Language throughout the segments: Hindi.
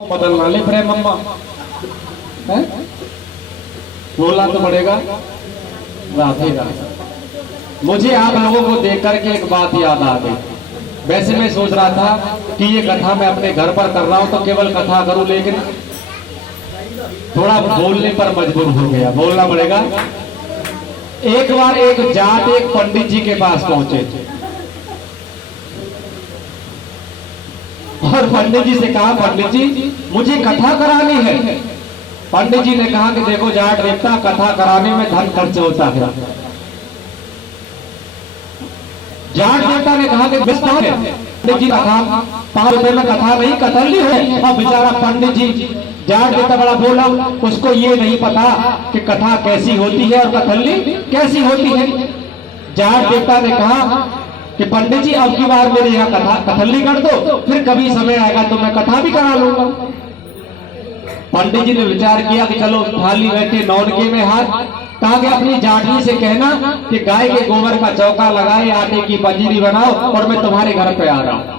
बदलना ले प्रेम अम्मा है, बोलना तो पड़ेगा। राधे राधे। मुझे आप लोगों को देख करके एक बात याद आ गई। वैसे मैं सोच रहा था कि ये कथा मैं अपने घर पर कर रहा हूं तो केवल कथा करूं, लेकिन थोड़ा बोलने पर मजबूर हो गया, बोलना पड़ेगा। एक बार एक जाट एक पंडित जी के पास पहुंचे और पंडित जी से कहा, पंडित जी मुझे कथा करानी है। पंडित जी ने कहा कि देखो जाट देवता, कथा कराने में धन खर्च होता है। जाट देवता ने कहा कि पंडित जी कथा 5 रुपए में कथा नहीं, कथल्ली है। और बेचारा पंडित जी जाट देवता बड़ा बोला, उसको ये नहीं पता कि कथा कैसी होती है और कथल्ली कैसी होती है। जाट देवता ने कहा कि पंडित जी अब की बार मेरे यहाँ कथल्ली कर दो, फिर कभी समय आएगा तो मैं कथा भी करा लूंगा। पंडित जी ने विचार किया कि चलो थाली बैठे नौनके में हाथ, कहा कि अपनी जाटनी से कहना कि गाय के गोबर का चौका लगाए, आटे की पंजीरी बनाओ और मैं तुम्हारे घर पे आ रहा हूं।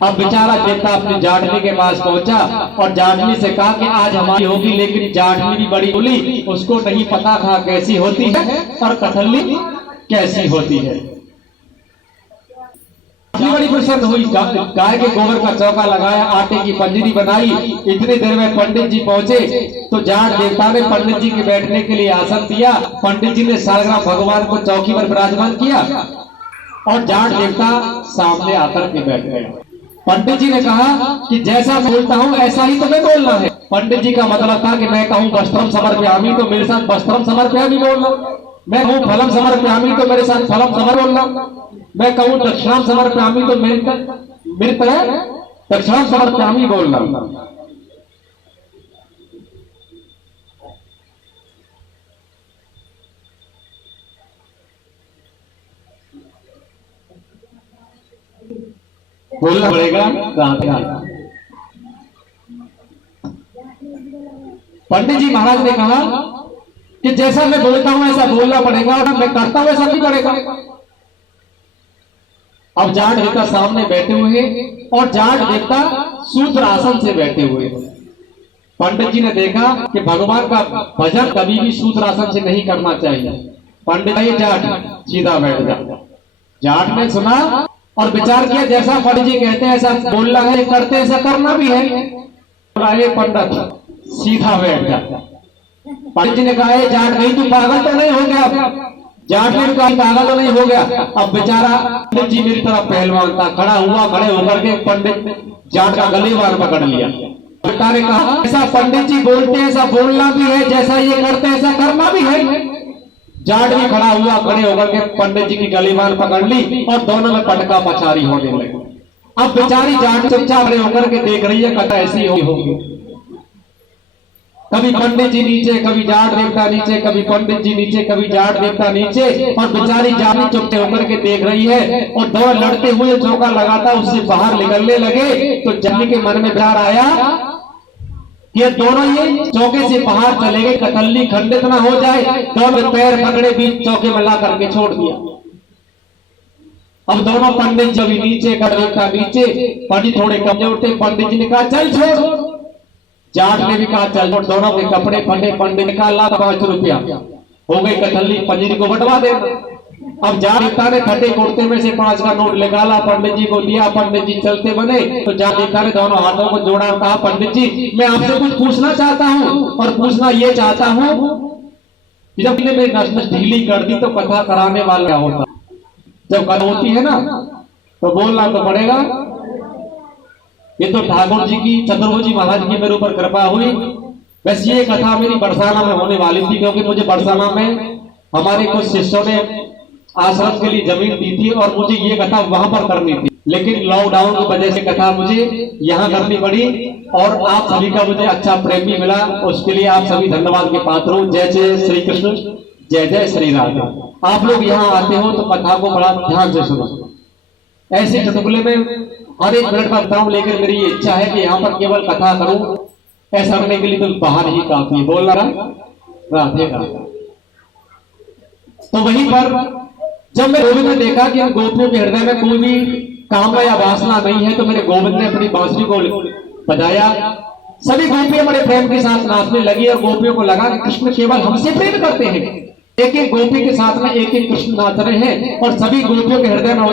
अब बेचारा देवता अपनी जाटनी के पास पहुंचा और जाटनी से कहा कि आज हमारी होगी, लेकिन जाटनी भी बड़ी बोली, उसको नहीं पता था कैसी होती है और कथल्ली कैसी होती है। बड़ी प्रसन्न हुई, गाय के गोबर का चौका लगाया, आटे की पंजीरी बनाई। इतनी देर में पंडित जी पहुंचे तो जाट देवता ने पंडित जी के बैठने के लिए आसन दिया। पंडित जी ने सालग्राम भगवान को चौकी पर विराजमान किया और जाट देवता सामने आकर के बैठ गए। पंडित जी ने कहा कि जैसा मैं बोलता हूँ ऐसा ही तुम्हें बोलना है। पंडित जी का मतलब था कि मैं कहूँ वस्त्रम समर्पयामि तो मेरे साथ वस्त्रम समर्पयामि बोलना, मैं कहूँ फलम समर्पयामि तो मेरे साथ फलम समर्पण बोलना, मैं कहूँ दक्षिणाम समर्पयामि तो मेरे तरह दक्षिणाम समर्पयामि बोलना। बोलना पड़ेगा। पंडित जी महाराज ने कहा कि जैसा मैं बोलता हूं ऐसा बोलना पड़ेगा और मैं करता हूं ऐसा भी पड़ेगा। अब जाट देवता सामने बैठे हुए और जाट देवता सूत्र आसन से बैठे हुए। पंडित जी ने देखा कि भगवान का भजन कभी भी सूत्र आसन से नहीं करना चाहिए। पंडित जी जाट सीधा बैठ गया। जाट ने सुना और विचार किया, जैसा पंडित जी कहते हैं ऐसा बोलना है, करते ऐसा करना भी है। पंडित सीधा बैठ गया। पंडित जी ने कहा, जाट नहीं तू पागल तो नहीं हो गया? जाट ने कहा पागल तो नहीं हो गया। अब बेचारा पंडित जी मेरी तरफ पहलवान था, खड़ा हुआ, खड़े होकर के पंडित जाट का गलेवार पकड़ लिया। बेटा ने कहा, ऐसा पंडित जी बोलते हैं ऐसा बोलना भी है, जैसा ये करते हैं ऐसा करना भी है। जाट भी खड़ा हुआ, खड़े होकर के पंडित जी की गलेवार पकड़ ली और दोनों में पटका पछारी होने लगी। अब बेचारी जाट चुपचाप खड़े होकर के देख रही है, कथा ऐसी होगी। कभी पंडित जी नीचे, कभी जाट देवता नीचे, कभी पंडित जी नीचे, कभी जाट देवता नीचे, और बेचारी जाट चुपटे होकर के देख रही है। और दो लड़ते हुए चौका लगाता उससे बाहर निकलने लगे तो जानी के मन में विचार आया कि दोनों ये चौके से बाहर चले गए, कथल्ली खंडित ना हो जाए। दोनों पैर पकड़े बीच चौके में ला करके छोड़ दिया। अब दोनों पंडित जी नीचे, देवता नीचे। पंडित थोड़े कमजोर थे, पंडित जी ने कहा चल छोड़। जाट ने भी कहा चल छोड़। दोनों के कपड़े फटे। पंडित का ला 5 रुपया हो गई, कथल्ली पंजीरी को बंटवा दे। अब जाट देवता ने फटे कुर्ते में से 5 का नोट निकाला, पंडित जी को दिया। पंडित जी चलते बने तो जाट देवता ने दोनों हाथों को जोड़ा, कहा पंडित जी मैं आपसे कुछ पूछना चाहता हूँ, और पूछना ये चाहता हूँ जब मेरी नस नस ढीली कर दी तो कथा कराने वाला क्या होता? जब कथा होती है ना तो बोलना तो पड़ेगा। ये तो ठाकुर जी की, चतुर्भुजी महाराज की मेरे ऊपर कृपा हुई। वैसे ये कथा मेरी बरसाना में होने वाली थी, क्योंकि मुझे बरसाना में हमारे कुछ शिष्यों ने आश्रम के लिए जमीन दी थी और मुझे ये कथा वहां पर करनी थी, लेकिन लॉकडाउन की वजह से कथा मुझे यहाँ करनी पड़ी। और आप सभी का मुझे अच्छा प्रेम भी मिला, उसके लिए आप सभी धन्यवाद के पात्र हो। जय जय श्री कृष्ण, जय जय श्री राधे। आप लोग यहाँ आते हो तो कथा को बड़ा ध्यान से सुनो। ऐसे चुटकुले में हर एक मिनट का बताऊं, लेकिन मेरी इच्छा है कि यहाँ पर केवल कथा करूं। ऐसा करने के लिए तो बाहर ही काफी है। बोल रहा राधे राधे। तो वहीं पर जब मैं गोविंद ने देखा कि गोपियों के हृदय में कोई भी कामना या वासना नहीं है, तो मेरे गोविंद ने अपनी बांसुरी को बजाया। सभी गोपियां बड़े प्रेम के साथ नाचने लगी और गोपियों को लगा कि कृष्ण केवल हमसे प्रेम करते हैं। एक एक गोपी के साथ में एक एक कृष्ण नाच रहे हैं और सभी गोपियों के हृदय में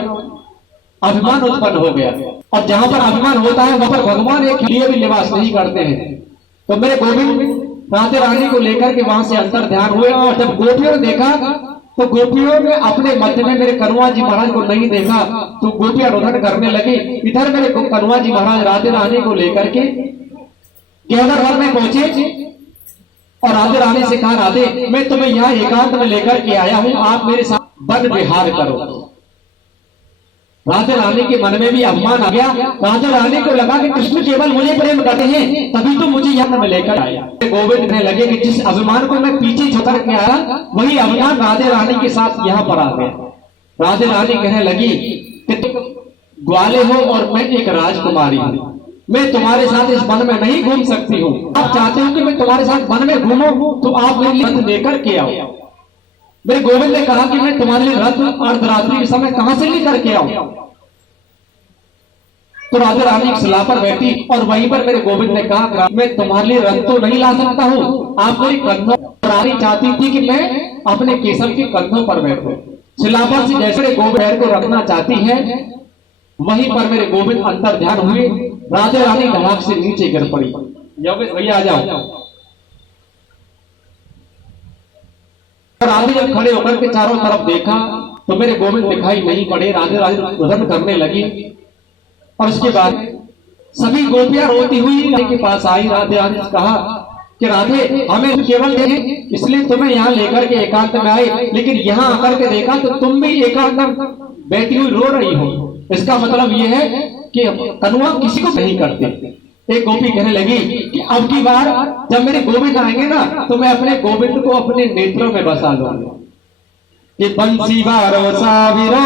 अभिमान उत्पन्न हो गया। और जहां पर अभिमान होता है वहां पर भगवान एक लिए भी निवास नहीं करते हैं। तो मेरे गोविंद राधे रानी को लेकर के वहां से अंतर ध्यान हुए और जब गोपियों ने देखा तो गोपियों ने अपने मध्य में मेरे कन्वा जी महाराज को नहीं देखा तो गोपियां रोदन करने लगी। इधर मेरे कन्वा जी महाराज राधे रानी को लेकर के केदार घर में पहुंचे और राधे रानी से कहा, राधे मैं तुम्हें यहाँ एकांत में लेकर के आया हूं, आप मेरे साथ वन विहार करो। राधे रानी के मन में भी अभिमान आ गया। राधे रानी को लगा कि कृष्ण केवल मुझे प्रेम करते हैं तभी तो मुझे यहाँ में लेकर आया। गोविंद कहने लगे कि जिस अभिमान को मैं पीछे छोड़ के आया वही अभिमान राधे रानी के साथ यहाँ पर आ गया। राधे रानी कहने लगी कि तुम ग्वाले हो और मैं एक राजकुमारी हूँ, मैं तुम्हारे साथ इस वन में नहीं घूम सकती हूँ। आप चाहते हो कि मैं तुम्हारे साथ वन में घूमूं तो आप मेरे लिए रथ लेकर के आओ। मेरे गोविंद ने कहा कि मैं तुम्हारे लिए रथ अर्धरात्रि के समय कहां से लेकर के आऊं। तो राधा रानी एक सलाह पर बैठी और वहीं पर मेरे गोविंद ने कहा, मैं तुम्हारे लिए रथ तो नहीं ला सकता हूँ, आप मेरी कंधों पर। रानी चाहती थी कि मैं अपने केसर के कंधों पर बैठूं। शिला पर से जैसे गोविंद को रखना चाहती है वहीं पर मेरे गोविंद अंतर ध्यान हुए। राधे रानी धड़ाक से नीचे गिर पड़ी। योगेश भैया आ जाओ। राधे जब खड़े होकर के चारों तरफ देखा तो मेरे गोविंद दिखाई नहीं पड़े। राधे राधे रुदन करने लगी और उसके बाद सभी गोपियां रोती हुई राधे के पास आई। राधे राधे ने कहा कि राधे हमें केवल इसलिए तुम्हें यहाँ लेकर के एकांत में आए, लेकिन यहाँ आकर के देखा तो तुम भी एकांत में बैठी हुई रो रही हो। इसका मतलब यह है कि कन्वा किसी को नहीं करते। एक गोपी कहने लगी कि अब की बार जब मेरे गोविंद आएंगे ना तो मैं अपने गोविंद को अपने नेत्रों में बसा लूंगा। कि बंसी बारो साविरो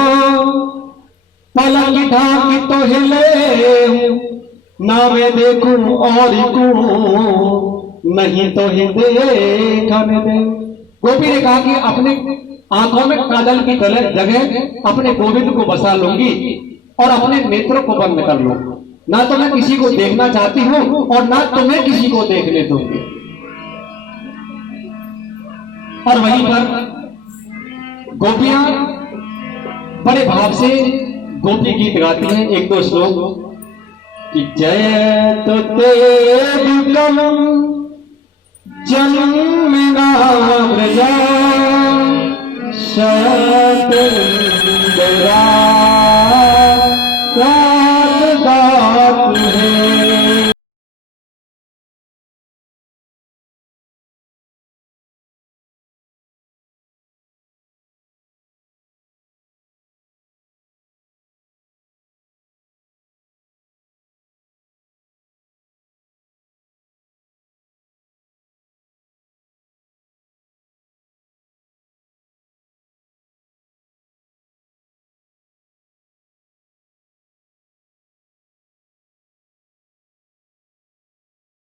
पलंग ढाकी तो हिले, ना मैं देखूं और को नहीं तो ही देखने दे। गोपी ने कहा कि अपने आंखों में काजल की जगह अपने गोविंद को बसा लूंगी और अपने नेत्रों को बंद कर लूंगा। ना तो मैं किसी को देखना चाहती हूं और ना तुम्हें किसी को देखने दूंगी। और वहीं पर गोपियां बड़े भाव से गोपी गीत गाती हैं। एक दो श्लोक कि जय तो तेरी कलम जन्म नाम जा शतरा